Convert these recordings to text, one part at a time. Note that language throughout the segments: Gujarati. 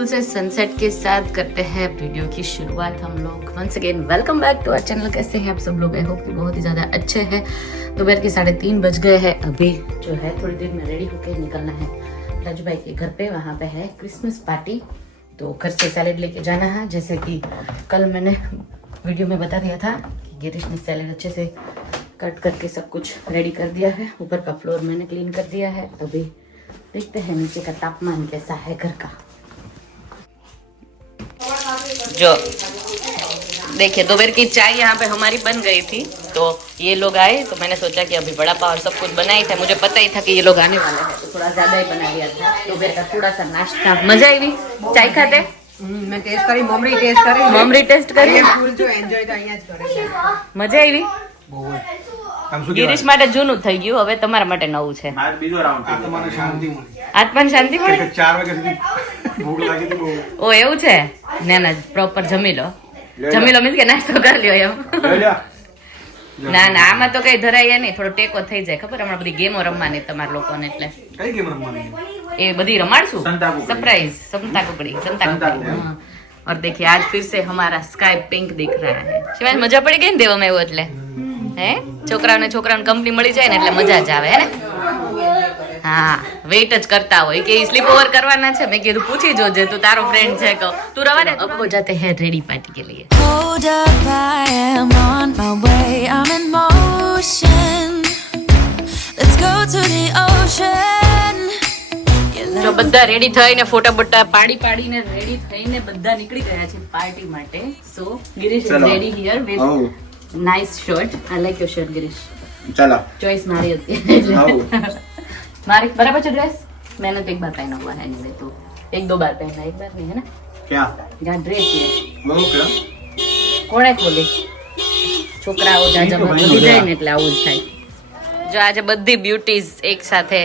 ब्यूटीफुल से सनसेट के साथ करते हैं वीडियो की शुरुआत हम लोग। Once again welcome back to our channel. कैसे हैं आप सब लोग? आई होप कि बहुत ही ज़्यादा अच्छे हैं। दोपहर के 3:30 बज गए हैं। अभी जो है थोड़ी देर में रेडी होकर निकलना है राजू भाई के घर पे। वहाँ पे है क्रिसमस पार्टी, तो घर से सैलेड लेके जाना है। जैसे कि कल मैंने वीडियो में बता दिया था कि गिरीश ने सैलेड अच्छे से कट करके सब कुछ रेडी कर दिया है। ऊपर का फ्लोर मैंने क्लीन कर दिया है। अभी देखते हैं नीचे का तापमान कैसा है घर का। जो देखिए दोपहर की चाय यहाँ पे हमारी बन गई थी, तो ये लोग आए तो मैंने सोचा कि अभी बड़ा पाव सब कुछ बनाई था। मुझे पता ही था कि ये लोग आने वाले हैं, तो थोड़ा ज्यादा ही बना लिया था दोपहर का थोड़ा सा नाश्ता। मजा आई चाय खाते? मैं टेस्ट करी, ममरी टेस्ट करी, ममरी टेस्ट करी, ફૂલ જો એન્જોય તો અહીંયા જ કરે। મજા આવી? ગિરીશ માટે જૂનું થઈ ગયું, હવે તમારા માટે નવું છે। બીજો રાઉન્ડ આત્માને શાંતિ મળી, આત્માને શાંતિ મળે। 4 વાગ્યા સુધી ભૂખ લાગી હતી બહુ। ઓ એવું છે? ના ના, પ્રોપર જમી લો। જમી લો મીન્સ કે નાસ્તો કરી લ્યો એમ? ના ના, આમાં તો કઈ ધરાય નહીં, થોડો ટેકો થઈ જાય। ખબર હમણાં બધી ગેમો રમવાની તમારા લોકોને, એટલે કઈ ગેમ રમવાની? એ બધી રમાડશું सरप्राइज, संता कुकड़ी। हाँ। और देखिए आज फिर से हमारा स्काई पिंक दिख रहा है। शिवाय मजा पड़ी गई ने देवा में એવું એટલે હે છોકરાઓને કંપની મળી જાય ને એટલે મજા જ આવે હે ને। હા, વેઇટ જ કરતા હોય કે સ્લીપ ઓવર કરવાના છે। મેં કીધું પૂછી જોજે, તું તારો ફ્રેન્ડ છે કહો તું રવા દે। अब हो जाते हैं रेडी पार्टी के लिए। Hold up, I am on my way. I'm in motion. Let's go to the ocean. જો બધા રેડી થઈને ફોટા બોટા પાડીને રેડી થઈને બધા નીકળી ગયા છે પાર્ટી માટે। So Girish is ready here with nice shirt. I like your shirt Girish. चलो ચોઈસ મારી હતી મારી बराबर છે ड्रेस। मैंने तो एक बार पहना हुआ है, नहीं तो 1-2 बार पहना, एक बार नहीं है ना। क्या जहाँ ड्रेस है वो क्या કોણે ખોલી? છોકરાઓ જાજા બધી જાય ને એટલે આવું જ થાય। જો આજે બધી બ્યુટીઝ એક સાથે,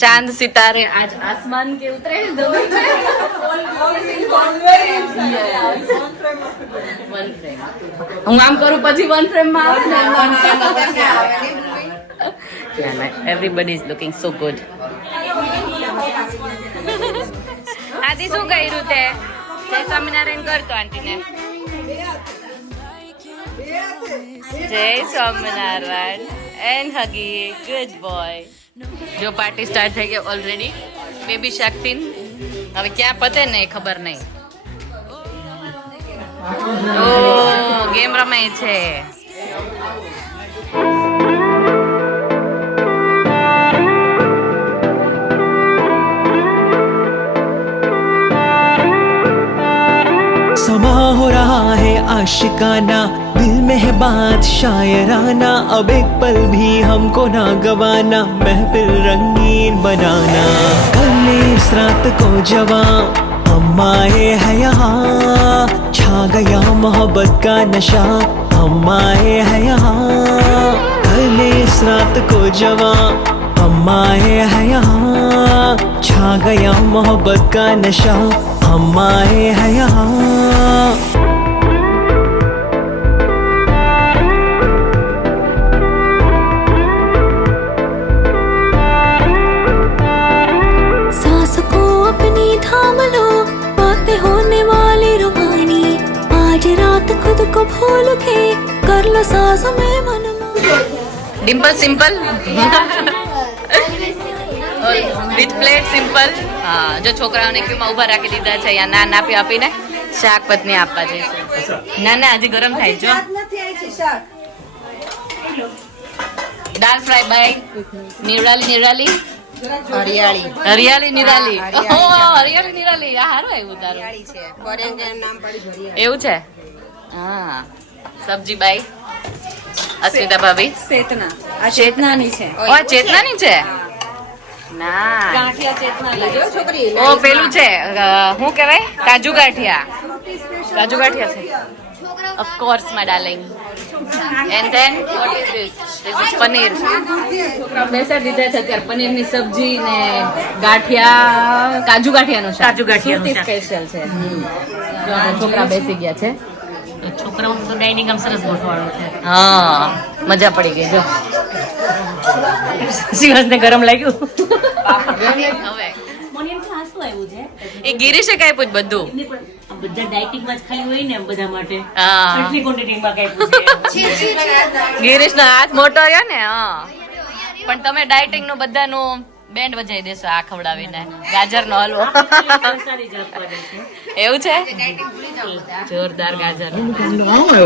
चांद सितारे आज आसमान के उतरे हैं जमीन में। હું આમ કરું પછી 1 ફ્રેમ માં આવે। Everybody is looking so good. આદિ શું કર્યું તે? જય સ્વામિનારાયણ કરતો આંટીને। જય સ્વામિનારાયણ એન્ડ હગી, ગુડ બોય। जो पार्टी स्टार्ट થઈ ગઈ ઓલરેડી। બેબી શાક્તિન હવે ક્યાં પતે ને ખબર નહીં। ઓ ગેમ રમાય છે। समा हो रहा है आशिकाना, दिल में है बात शायराना। अब एक पल भी हमको ना गवाना, महफिल रंगीन बनाना। कल इस रात को जवां हम आए हैं यहाँ, छा गया मोहब्बत का नशा, हम आए हैं यहाँ। कल इस रात को जवां हम आए हैं यहाँ, छा गया मोहब्बत का नशा, हम आए हैं यहाँ। सांस को अपनी थाम लो, बातें होने वाली रुबानी। आज रात खुद को भूल के कर लो सांसों में मनमानी। Dimple simple with plate simple. હા, જો છોકરાઓને ક્યુમાં ઊભા રાખી દીધા છે, યા નાન આપીને શાક પત્ની આપવા જઈશું। ના ના, હજી ગરમ થાય। જો દાળ ફ્રાય બાય નિરાલી હરિયાળી નિરાલી। ઓ હરિયાળી નિરાલી, આ હારું આવ્યું તારું। એવું છે? હા, સબ્જી બાય અસ્મિતા ભાભી। ચેતનાની છે। ઓ ચેતનાની છે ના, ગાંઠિયા ચેતના લેજો છોકરી। ઓ પેલું છે શું કહેવાય, કાજુ ગાંઠિયા છે of course my darling. And then what is this is paneer. છોકરા બેસાડી દીધા છે અત્યારે પનીરની સબ્જી ને ગાંઠિયા, કાજુ ગાંઠિયાનું શાક, સ્પેશિયલ છે। જો આ છોકરા બેસી ગયા છે। છોકરાઓ તો ડાઇનિંગ આમ સરસ ગોઠવાળો છે। હા, મજા પડી ગઈ। જો શિવાસને ગરમ લાગ્યું હવે। મોનિયન ખાસ તો આવ્યું છે એ ગિરીશે કઈ પૂછ બધું બધા ડાયટિંગમાં જ ખાલી હોય ને એમ બધા માટે હા આટલી ક્વોન્ટિટીમાં કઈ પૂછે ગિરીશ નો હાથ મોટો રહ્યો ને હા પણ તમે ડાયટિંગ નું બધાનું બેન્ડ વજાઈ દેશો આ ખવડાવીને ગાજર નો હલવો સારી જાત પડે છે એવું છે જોરદાર ગાજર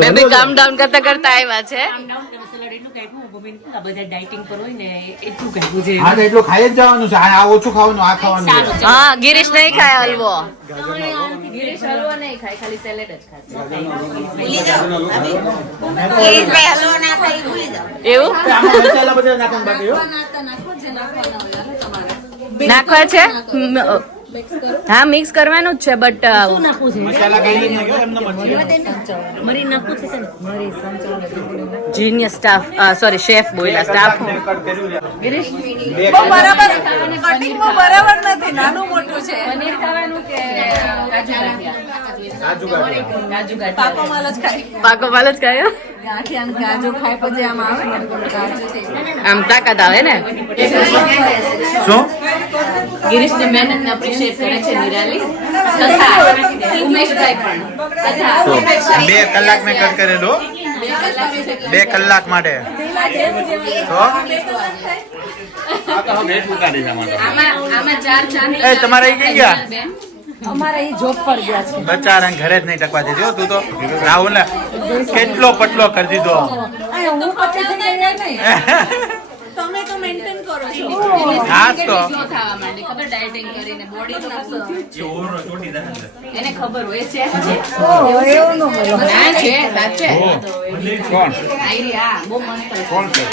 બેબી કામ ડાઉન કરતા કરતા આવ્યા છે આમ ડાઉન તમે સલાડ એટલું કાપ્યું મમ્મી આ બધા ડાયટિંગ પર હોય ને એટલું કાપ્યું છે હા તો એટલું ખાઈ જ જવાનું છે આ ઓછું ખાવાનું આ ખાવાનું છે. સારું છે હા ગિરીશ નહીં ખાય હલવો ગિરીશ હલવો નહીં ખાય ખાલી સેલેડ જ ખાશે એવું આમાં મસાલા બધા નાખવાનું બાકી હો. નાખવા છે હા મિક્સ કરવાનું જ છે બટ શું નાખવું છે મસાલા કાંઈ નહીં નાખ્યો, એમને જ છે. મરી નાખવું છે ને જીનિયસ સ્ટાફ સોરી શેફ બોલ્યા સ્ટાફ કટ કર્યું છે. ગિરીશ બે બરાબર કટિંગ બરાબર નથી નાનું મોટું છે પનીર ખાવાનું કે કાજુ કાજુ. પાકો માલ જ ખાય પાકો માલ જ ખાયો ગાંઠિયા ને ગાજર ખાય પછી આમ આવે ને ગાજર છે. આમ તાકાત આવે ને શું ગિરીશ ની મહેનત ને એપ્રિશિએટ કરે છે નિરાલી તથા ઉમેશભાઈ પણ તથા 2 કલાક મેં કટ કરેલો 2 કલાક માટે તો આમાં ચાર ચાંદ એ તમારે ઈ કઈ ગયા બેન અમારે એ જોબ પર ગયા છે બચારાને ઘરે જ નહીં ટકવા દીધો તું તો રાહુલ ને કેટલો પટલો કરી દીધો હું પતલી થઈ ગઈ નહીં તમે તો મેન્ટેન કરો છો હા તો જો થવા માંડે ખબર ડાયટિંગ કરીને બોડી નું એને ખબર હોય છે એવું ન બોલો ના છે સાચે કોણ આઈડિયા બહુ મસ્ત કોણ છે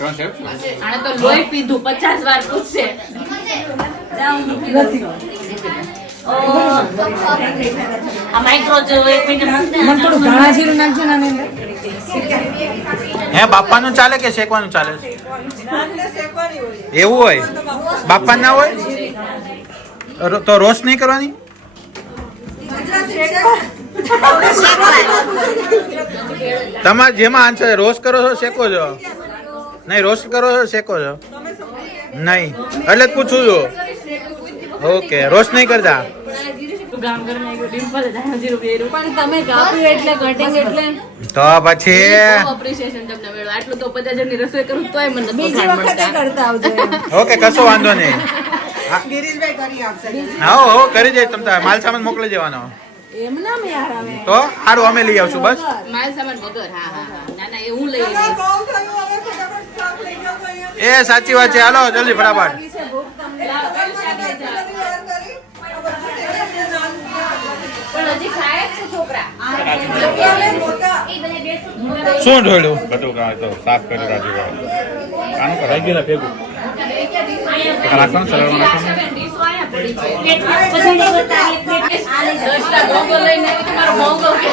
કોણ છે આને તો લોહી પીધું 50 વાર પૂછશે આ માઇક્રો જો એક મિનિટ મૂકને મને થોડું ધાણા જીરું નાખજો ને આની અંદર. હે બાપાનું ચાલે કે શેકવાનું ચાલે એવું હોય બાપા ના હોય તો રોસ્ટ નહીં કરવાની તમારે જેમાં આન્સર રોસ્ટ કરો છો શેકો છો નહીં રોસ્ટ કરો છો શેકો છો નહીં એટલે જ પૂછું છું ઓકે રોસ્ટ નહીં કરતા પણ તમે કાપ્યું એટલે કટિંગ એટલે તો પછી એપ્રિશિએશન તમને મળ્યું આટલું તો 50 જણની રસોઈ કરું તોય મને નથી બીજી ખાણ વખતે મળતા કરતા આવજો એમ. ઓકે કશો વાંધો નહીં ગિરીશભાઈ કરી આપશે હા હો કરી જાય તમ તારે માલ સામાન મોકલી દેવાનો એમ નામ યાર હવે તો સારું અમે લઈ આવશું બસ માલ સામાન વગર હા હા હા ના ના એ હું લઈ લઈશ એ સાચી વાત છે હાલો જલ્દી ફટાફટ પણ હજી ખાય જ છે છોકરા શું ઢોળ્યું બટુકા તો સાફ કરી રાજુભાઈ આનું કરાઈ ગયું ને ભેગું રાખવાનું સલાડમાં નાખવાનું ડીશો આયા પડી છે 10ટા મોંઘો લઈને આવી તમારો મોંઘો કે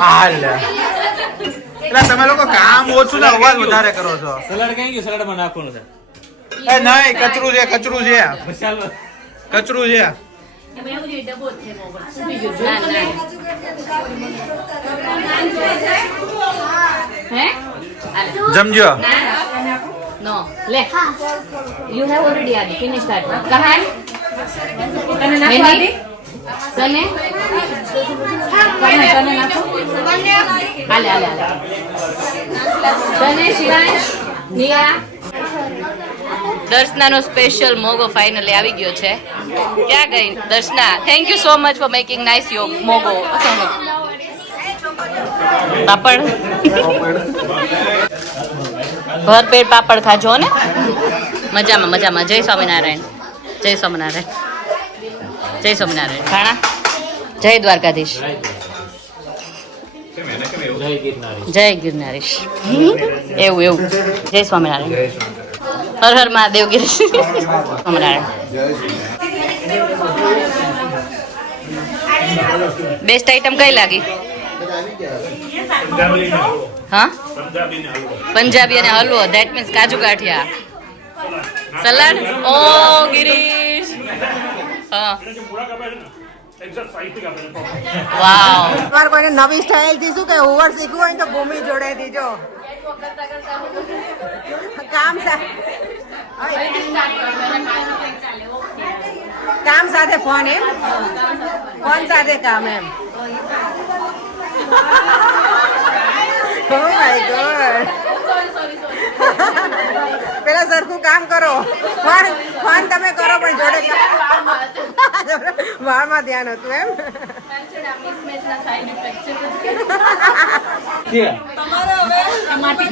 હાલ એટલે તમે લોકો કામ ઓછું ને અવાજ વધારે કરો છો સલાડ કઈ ગયું સલાડમાં નાખવાનું છે એ નહીં કચરું છે કચરું છે કચરું છે એમાં એવું જોઈએ ડબ્બો જ છે એમાં ઉપર. સુકી ગયું ના ના હે જમજો નો લે યુ હેવ ઓલરેડી આડી ફિનિશ ધેટ કહાન તને નાખવા દી તને નાખો હાલે હાલે હાલે તને શિવાંશ નિયા દર્શનાનો સ્પેશિયલ મોગો ફાઇનલી આવી ગયો છે ક્યાં ગઈ Darshana thank you so much for making nice your મોગો પાપડ ભરપેટ પાપડ ખાજો ને મજામાં મજામાં જય સ્વામિનારાયણ જય સ્વામિનારાયણ જય સ્વામિનારાયણ ખાણા જય દ્વારકાધીશ જય ગિરનારીશ એવું એવું જય સ્વામિનારાયણ હર હર મહાદેવ ગિરીશ સ્વામિનારાયણ બેસ્ટ આઈટમ કઈ લાગી હા પંજાબી અને હલવો ધેટ મીન્સ કાજુ ગાંઠિયા સલાડ ઓ ગિરીશ હા વાવ તમારે કોઈને નવી સ્ટાઇલ થી શું કે ઓવર શીખવું હોય તો ભૂમિ જોડે દીજો કામ કામ સાથે ફોન એમ ફોન સાથે કામ એમ ઓ માય ગોડ પેલા સરખું કામ કરો ફોન તમે કરો પણ જોડે વાળમાં ધ્યાન હતું એમ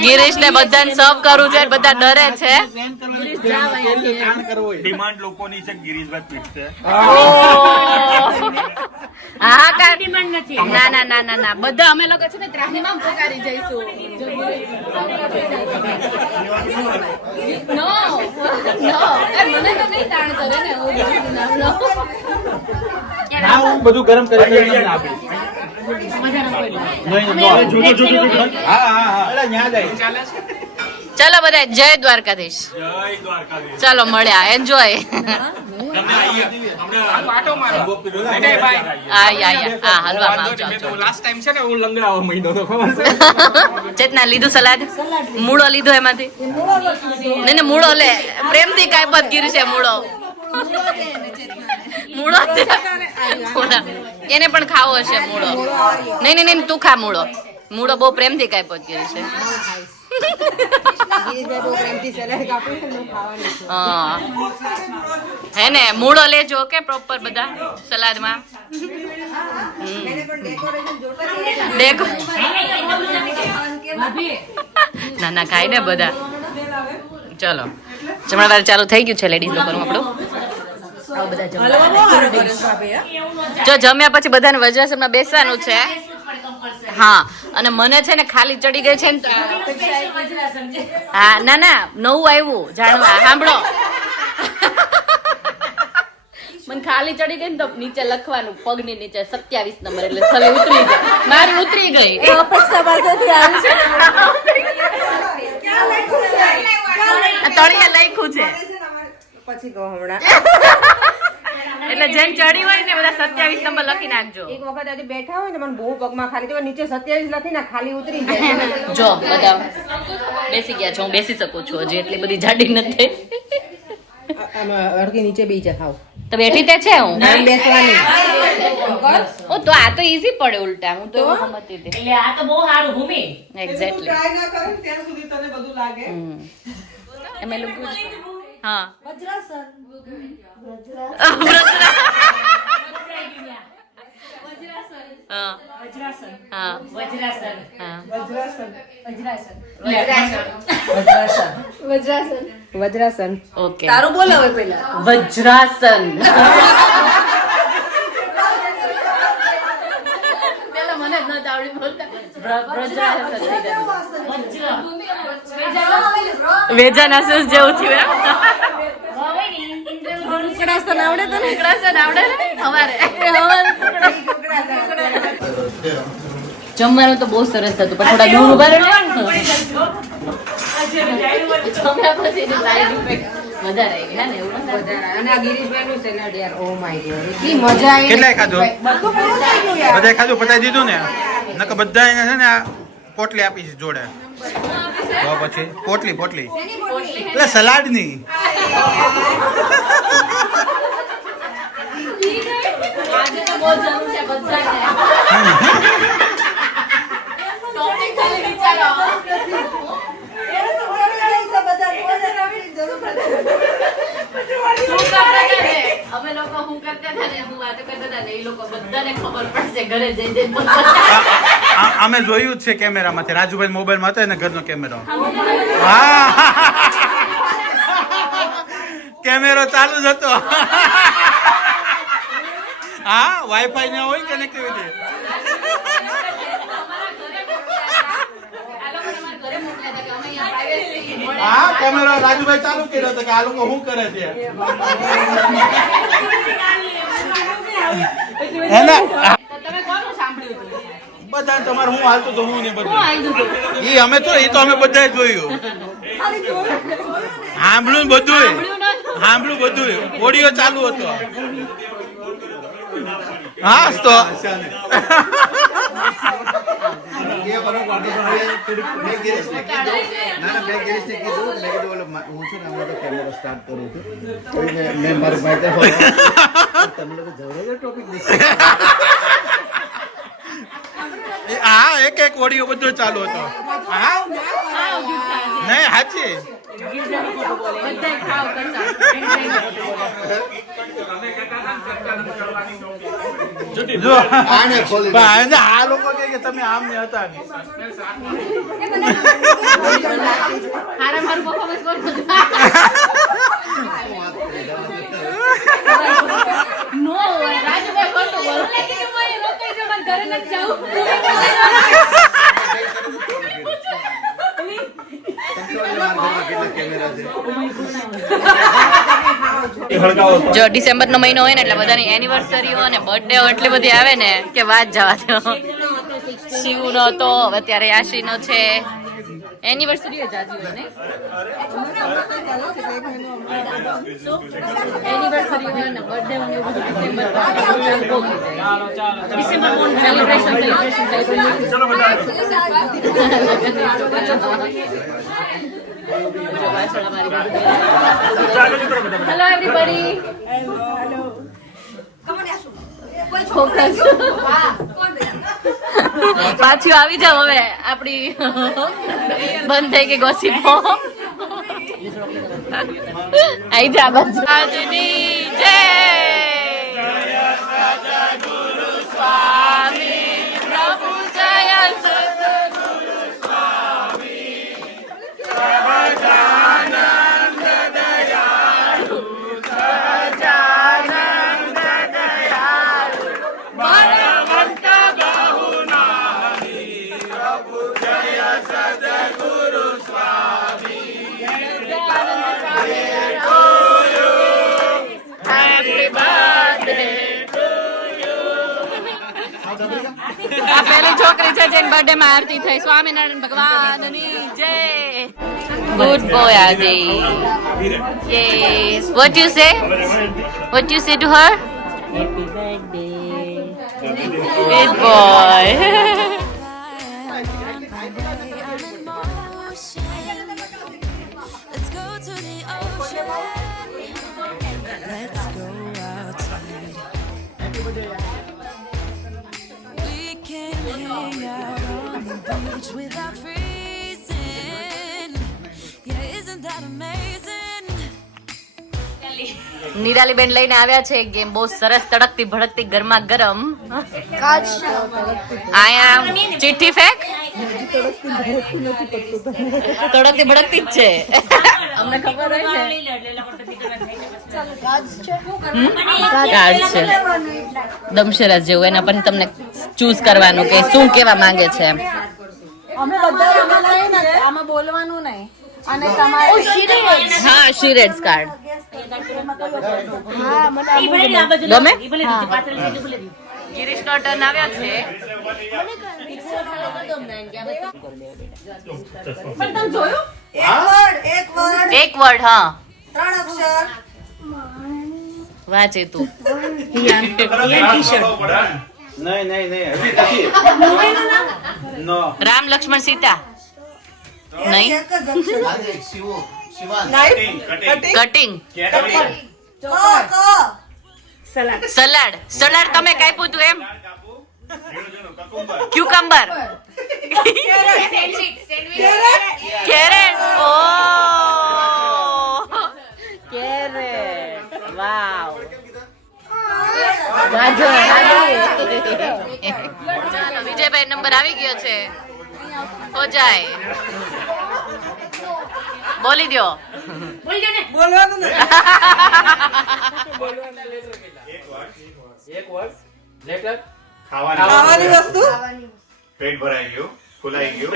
ગિરીશ ને બધાને સર્વ કરવું છે બધા ડરે છે. ડિમાન્ડ લોકોની છે ગિરીશભાઈ પીટશે. હા કા ડિમાન્ડ નથી. ના ના ના ના ના બધા અમે લોકો છે ને ત્રાહીમામ પોકારી જઈશું. નો નો મને તો નહીં તાણ કરે ને હું નામ લો. હા હું બધું ગરમ કરીને તમને આપીશ. હા હા હા એટલે ન્યા જાય. ચલો બધા જય દ્વારકાધીશ. જય દ્વારકાધીશ. ચલો મળ્યા એન્જોય. તમને આઈએ હમણે પાટો મારો હા હલવામાં આવજો. લાસ્ટ ટાઈમ છે ને હું લંગડાવા મહિનો તો ખબર છે. ચેતના લીધું સલાડ મૂળો લીધો એમાંથી ને મૂળો લે પ્રેમથી કાંઈ પદ ગીરી છે મૂળો મૂળો છે. એને પણ ખાવો હશે મૂળો. નહીં નહીં નહીં તું ખા મૂળો. મૂળો બહુ પ્રેમથી કાંઈ પદ ગીરી છે. હા હે ને મૂળો લેજો કે પ્રોપર બધા સલાડમાં. ના ના ખાઈ ને બધા. ચલો જમણવાર ચાલુ થઈ ગયું છે લેડીઝ લોકોનું આપણું. જો જમ્યા પછી બધાને વજ્રાસનમાં બેસવાનું છે. હા અને મને છે ને ખાલી ચડી ગઈ છે ને હા ના ના નવું આવ્યું જાણવા સાંભળો. મને ખાલી ચડી ગઈ ને તો નીચે લખવાનું પગની નીચે 27 નંબર એટલે થલે ઉતરી ગઈ. મારી ઉતરી ગઈ. તળિયે લખ્યું છે પછી કહો હમણાં એટલે જેમ ચડી હોય ને બધા 27 નંબર લખી નાખજો. એક વખત આજે બેઠા હોય ને મને બહુ પગમાં ખાલી તો નીચે 27 લખી ના ખાલી ઉતરી જાય. જો બધા બેસી ગયા છો હું બેસી શકું છું હજી એટલી બધી જાડી નથી. અડકી નીચે બેસી જા ખાવ તો બેઠી તે છે હું બેસવાની ઓ તો આ તો ઈઝી પડે ઉલટા હું તો એવું સમજતી હતી. એટલે આ તો બહુ સારું ભૂમિ. એક્ઝેક્ટલી ત્યાં સુધી તને બધું લાગે એમ લોકો હા વજ્રાસન ઓકે તારું બોલ હવે પેલા વજ્રાસન. પેલા મને જ નહોતું આવડી બોલતા. વજ્રાસન થઈ ગયું. વેજાનાસસ જેવું થયું એમ. ઉકડાસન આવડે તને ઉકળાસન આવડે ને સવારે. જમવાનું તો બહુ સરસ હતું પણ થોડા દૂર ઉભા રહેવાનું. જમ્યા પછી એની side effect વધારે આવી હે ને એવું નથી? અને આ ગિરીશભાઈનું સેલાડ યાર ઓ માય ગોડ એટલી મજા આવી કેટલાય ખાધું? બધું પૂરું થઈ ગયું યાર બધાય ખાધું પતાવી દીધું ને નકર બધા એને છે ને આ પોટલી આપી છે જોડે. તો પછી પોટલી એટલે સલાડ ની આજે તો બહુ જરૂર છે બધાને. ટોપિક ખાલી વિચારો. શું કરતા હતા ને? અમે લોકો હું કરતા હતા ને હું વાતો કરતા હતા ને એ લોકો બધાને ખબર પડશે ઘરે જઈ જઈને. અમે જોયું જ છે કેમેરામાંથી. રાજુભાઈ મોબાઈલ માં હતો ને ઘરનો કેમેરો. હા કેમેરો ચાલુ જ હતો. હા વાઈફાઈ ના હોય કનેક્ટિવિટી. હા કેમેરો રાજુભાઈ ચાલુ કર્યો હતો કે આ લોકો શું કરે છે. બધા તમારે હું હાલતું તો હું ને બધું ઈ અમે તો અમે બધા જોયું. સાંભળ્યું બધું ઓડિયો ચાલુ હતો. હા તો મેં ગિરીશને કીધું મેં કીધું ઓલો હું છે ને હમણાં તો કેમેરો સ્ટાર્ટ કરું છું તો મેં મારું માઇક્રોફોન તમે લોકો જવરેજો ટોપિક હા એક ઓડિયો બધો ચાલુ હતો હા નહીં સાચી જો આને ખોલી પણ આ લોકો કહે કે તમે આમ ને હતા નહીં. હારા મારું performance કોણ હતું? નો હોય રાજુભાઈ ખોટું બોલો. ઘરે નથી જાવું. જો ડિસેમ્બર નો મહિનો હોય ને એટલે બધાની એનિવર્સરી હોય ને બર્થડે એટલી બધી આવે ને કે વાત જવા દો. શિવ નો તો અત્યારે યાશી નો છે એનિવર્સરી જાજી હોય ને એનિવર્સરી હોય ને બર્થડે હોય ને બધું ડિસેમ્બર માં સેલિબ્રેશન હેલો એવરીબડી ફોકસ પાછું આવી જાવ હવે આપણી બંધ થઈ ગઈ ગોસિપો આઈ જા બસ આજની જય સદગુરુ સ્વામી પ્રભુ જય સદગુરુ સ્વામી સહજાનંદ દયાળુ સહજાનંદ દયાળુ બળવંત બહુનારી પ્રભુ જય સદગુરુ સ્વામી હેપી બર્થડે ટુ યુ. આ પહેલી છોકરી છે જેની બર્થડે માં આરતી થઈ. સ્વામિનારાયણ ભગવાનની જય. ગુડ બોય આજે. Yes. What you say? What you say to her? Happy birthday. Good boy. Let's go to the ocean. Let's go outside. We can hang out on the beach without freezing. Yeah, isn't that amazing? Nirali બેન લઈને આવ્યા છે ગેમ બહુ સરસ તડકતી ભડકતી ગરમા ગરમ. આયા ચિઠ્ઠી ફેક તડકતી ભડકતી જ છે અમને ખબર હોય ને. કાર્ડ છે દમશેરાજ જેવું એના પરથી તમને ચૂઝ કરવાનું કે શું કેવા માંગે છે એમ. અમે બધા આમાં બોલવાનું નહીં અને તમારે હા શિરેડ્સ કાર્ડ ગમે. ગિરીશ નો ટર્ન આવ્યો છે. પણ તમે જોયું એક વર્ડ હા 3 અક્ષર વાંચે તું. નહીં હજી નથી નો રામ લક્ષ્મણ સીતા નહીં. આજે શિવો શિવાન કટિંગ સલાડ સલાડ તમે કઈ પૂછ્યું એમ. ક્યુકમ્બર કેરેટ ઓ કેરેટ વાવ. ચાલો વિજયભાઈ નંબર આવી ગયો છે. હો જાય બોલી દો. બોલવાનું નહીં ખાવાની વસ્તુ પેટ ભરાઈ ગયું ફૂલાઈ ગયું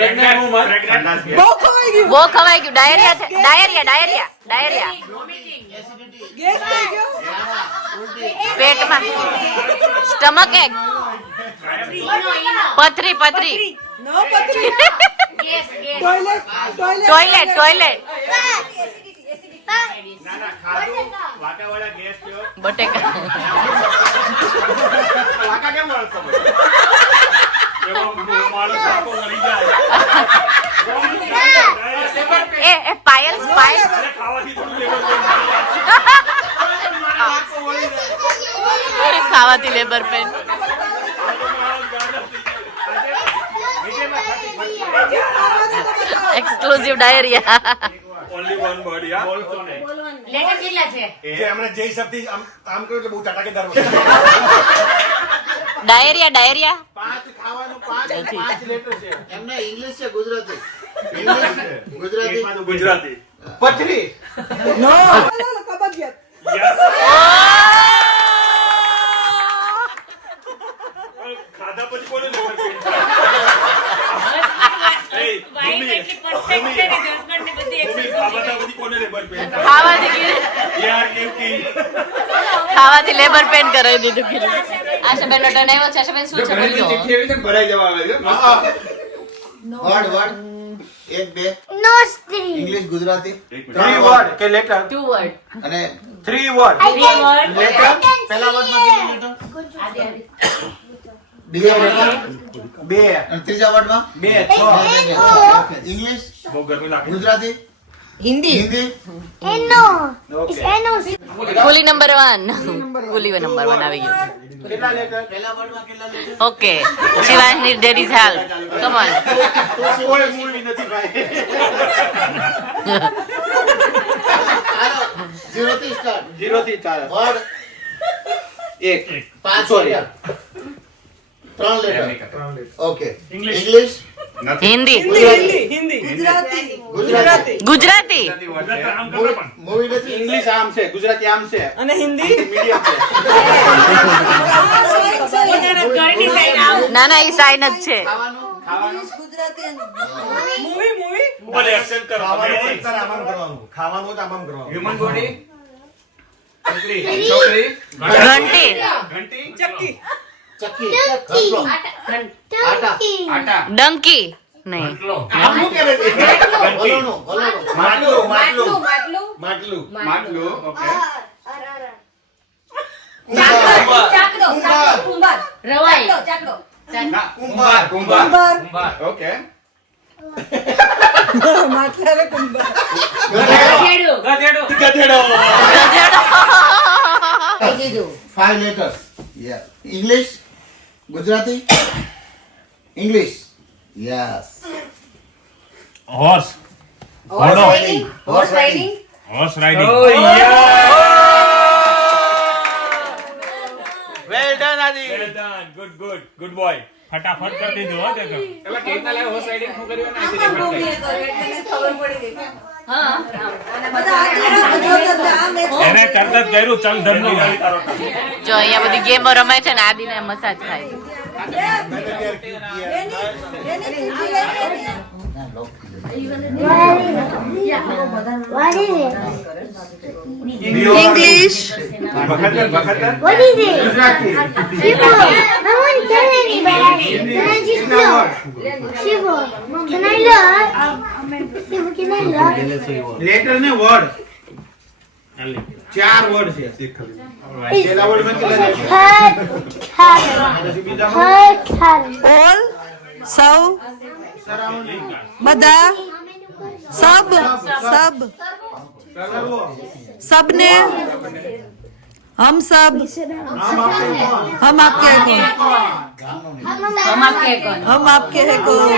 બહુ ખવાઈ ગયું वो खवाई क्यों डायरिया थे डायरिया डायरिया डायरिया ગેસ થઈ ગયો पेट में स्टमक एक पथरी पथरी નો પથરી ટોયલેટ टॉयलेट टॉयलेट વાટાવાળા ગેસ થયો बटेका વાકા કેમ વળતો એવો માણસ આખો મરી જાય એ પાયલ પાયલ ખાવાથી labour pain exclusive diarrhoea Only one word, yeah? Letter કેટલા છે? જે હમણાં જે હિસાબથી આમ કર્યું એટલે બહુ ચટાકેદાર ડાયરિયા ડાયરિયા 5 ખાવાનું 5 લેટર છે એમને ઇંગ્લિશ છે ગુજરાતી ઇંગ્લિશ ગુજરાતી ગુજરાતી. પથરી કબજિયાત ખાધા પછી કોને લેબર પેન? વાઈફ એટલી perfect છે ને, husband ને બધી મમ્મી ખાધા પછી કોને લેબર પેન? યાર કેવી ખાવાથી લેબર પેન કરાવી દીધું કીધું આશાબેન નો ટર્ન આવ્યો છે આશાબેન શું છે બોલો ભરાઈ જવા આવે છે. વર્ડ એક બે ઇંગ્લિશ ગુજરાતી 3 વર્ડ કે લેટર 2 વર્ડ અને 3 વર્ડ લેટર પહેલા વર્ડમાં કેટલી લેટર બીજા વર્ડમાં 2 અને ત્રીજા વર્ડમાં 2 ઓકે ઇંગ્લિશ બહુ ગરમી લાગે. ગુજરાતી હિન્દી હિન્દી કુલી નંબર 1 કુલી નંબર 1 આવી ગયું કેટલા લેટર પહેલા વર્ડમાં કેટલા letter okay Shivansh need there is help come on કોઈ મૂવી નથી ભાઈ હાલો 0 થી સ્ટાર્ટ 0 થી 4 word 1 5 Sorry. Letter 3 letter okay English Hindi Hindi Gujarati Gujarati આમ કરો પણ. મૂવી નથી ઇંગ્લિશ આમ છે ગુજરાતી આમ છે અને હિન્દી મીડિયમ છે ઘરની side આવો. ના ના એ સાઇન જ છે ખાવાનું મૂવી બોલે એક્સેપ્ટ કરો. હ્યુમન બોડી છોકરી ઘંટી ઘંટી ચક્કી ચક્કી ઘંટલો આટા આટા ડંકી નહીં આમ શું કરે છે વલોણું માટલું માટલું માટલું માટલું ઓકે કુંભાર રવાઈ ના કુંભાર કુંભાર ઓકે માટલા કુંભાર ગધેડું. ગધેડો. 5 letters yeah English Gujarati English yes horse horse riding horse riding Oh, yeah. Well done આદિ Well done. Good, good. Good boy. ફટાફટ કરી દીધું હો તે તો એમાં કેકના લાવે હોર્સ રાઇડિંગ શું કર્યું ને આથી એને તરત જ કર્યું ચલ ધરનું જો અહીંયા બધી ગેમો રમાય છે ને આદિને મસાજ થાય ઇંગ્લિશ બખતર બખતર What is it? Gujarati Shivo. I won't tell anybody. Can I just look? Shivo. Can I look? Shivo, can I look? Letter ને વર્ડ 4 વર્ડ છે પહેલા વર્ડ માં કેટલા લેટર પછી બીજા ઓલ સૌ બધા સબ સબ सबने हम सब हम आपके हैं कौन हम आपके हैं कौन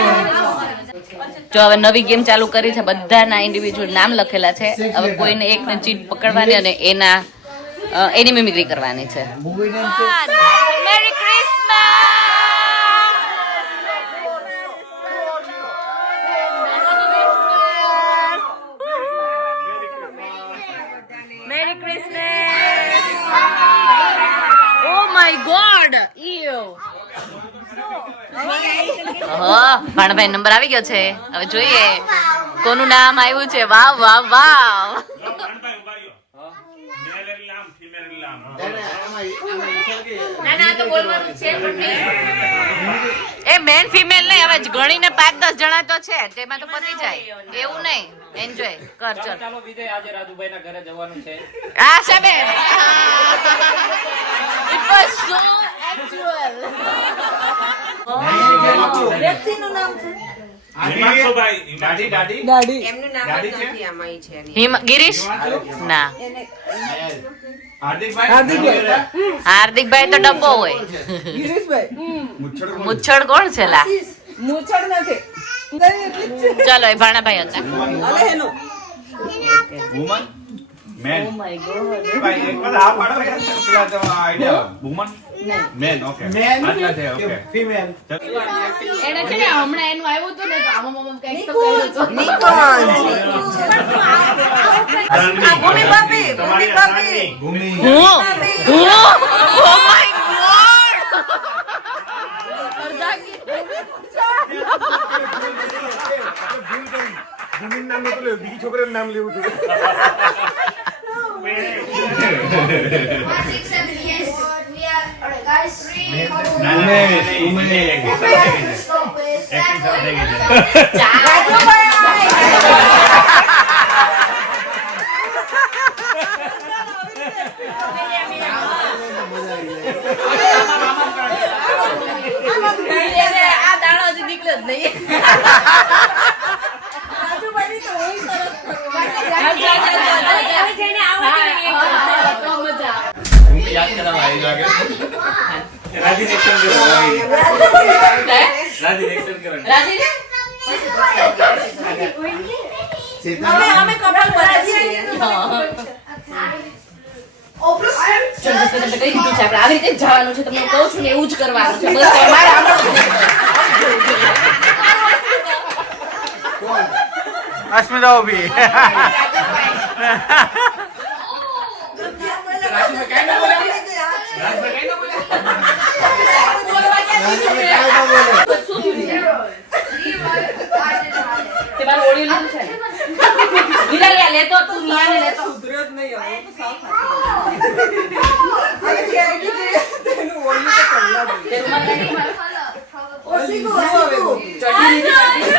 જો હવે નવી ગેમ ચાલુ કરી છે બધાના ઇન્ડિવિજ્યુઅલ નામ લખેલા છે હવે કોઈને એકને ચીટ પકડવાની અને એની મિમિક્રી કરવાની છે merry merry Christmas oh my god ઈયો ભાણભાઈ નંબર આવી ગયો છે હવે જોઈએ કોનું નામ આવ્યું છે વાવ વાવ વાવ ના ના તો બોલવાનું છે એ મેન ફિમેલ નહીં હવે ગણીને 5-10 જણા તો છે તેમાં તો પતી જાય એવું નહીં એન્જોય કર ચલ ચાલો વિજય આજે રાજુભાઈના ઘરે જવાનું છે આ સાબે ઇટ વોઝ સો એક્ચ્યુઅલ વ્યક્તિનું નામ છે હિમાંશુભાઈ, દાઢી દાઢી દાઢી દાઢી છે ગિરીશ ના હાર્દિકભાઈ હાર્દિકભાઈ તો ડબ્બો હોય ગિરીશભાઈ મુચ્છડ કોણ છે લા મૂછડ નથી નહીં એટલી જ છે ચાલો એ ભાણાભાઈ હતા અલે એનો woman man oh my God ભાઈ એક વાર આ પાડો યાર પેલા તો આઈડિયા વુમન મેન ઓકે આટલા છે ઓકે ફીમેલ એને છે ને હમણાં એનું આવ્યું હતું ને તો આમાં કઈક તો કર્યું હતું ભૂમિ ભાભી ભૂમિ ભાભી ભૂમિ ઓ માય ગોડ બીજી છોકરીનું નામ લેવું હતું આ દાણો હજી નીકળ્યો જ નહીં રાજુભાઈ તો હોય સરસ ભૂમિ યાદ કરવા આવી લાગે રાજી એક્શન કરો રાજી એક્શન કરો અમે કપલ બધા છીએ આવી રીતે જવાનું છે તમને કહું છું ને એવું જ કરવાનું છે બસ તમારે અસ્મિતા ઉભી રાજુભાઈ કાઈ ન બોલ્યા રાજુભાઈ કાઈ ન તે બાર ઓળી લીધું છે વિરાલિયા લેતો તું મિયાને લેતો સુધર્યો જ નહીં હવે તો સાવ ખાતી અરે કે તેનું ઓળું તો કલ્લા દે તે રૂમાલ કાઢી માર ઓસીગો ચટણી લીધી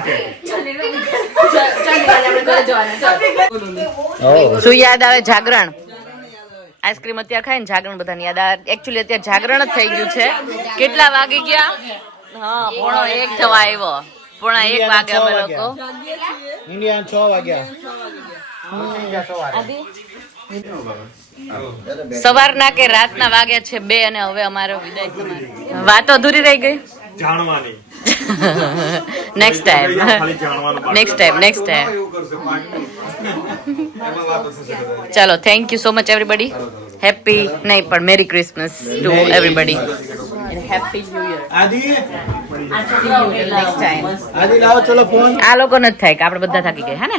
કે શું યાદ આવે જાગરણ આઈસ્ક્રીમ અત્યારે ખાય ને જાગરણ બધાને યાદ આવે એકચ્યુઅલી અત્યારે જાગરણ જ થઈ ગયું છે કેટલા વાગી ગયા હા 1:30 થવા આવ્યો 1:30 વાગે અમે લોકો ઇન્ડિયા 6 વાગ્યા સવારના કે રાતના વાગ્યા છે 2 અને હવે અમારો વિદાય સમારોહ વાતો અધૂરી રહી ગઈ જાણવાની નેક્સ્ટ ટાઈમ ખાલી જાણવાનું નેક્સ્ટ ટાઈમ ચલો thank you so much everybody happy નહીં પણ merry Christmas two everybody happy new year આદિ નેક્સ્ટ ટાઈમ આદિ લાવો ચલો ફોન આ લોકો નથી થાય કે આપણે બધા થાકી ગયા હે ને